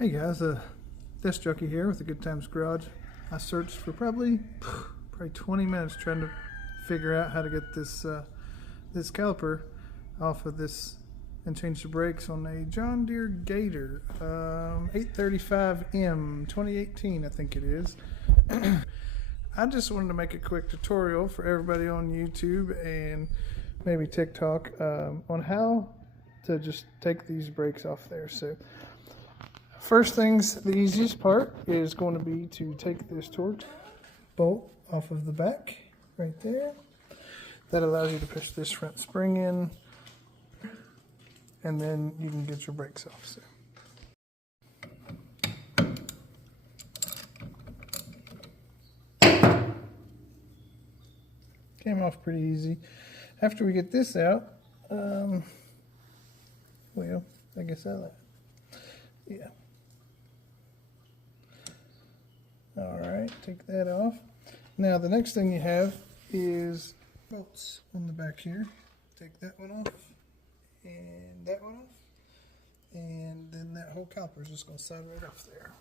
Hey guys, Disc Jockey here with the Good Times Garage. I searched for probably 20 minutes trying to figure out how to get this this caliper off of this and change the brakes on a John Deere Gator 835M 2018, I think it is. I just wanted to make a quick tutorial for everybody on YouTube and maybe TikTok on how to just take these brakes off there. So first things, the easiest part is going to be to take this torque bolt off of the back right there. That allows you to push this front spring in, and then you can get your brakes off. So came off pretty easy. After we get this out, well, I guess yeah. Alright, take that off. Now the next thing you have is bolts on the back here. Take that one off, and that one off, and then that whole caliper is just going to slide right off there.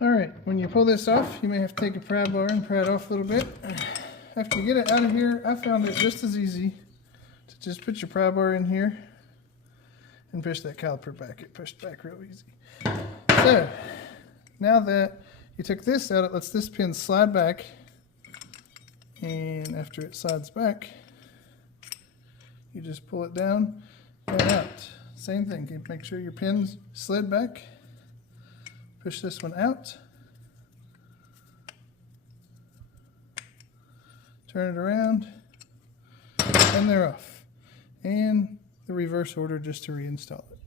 Alright, when you pull this off, you may have to take a pry bar and pry it off a little bit. After you get it out of here, I found it just as easy to just put your pry bar in here and push that caliper back. It pushed back real easy. So, now that you took this out, it lets this pin slide back, and after it slides back, you just pull it down and out. Same thing, you make sure your pins slid back. Push this one out, turn it around, and they're off. And the reverse order just to reinstall it.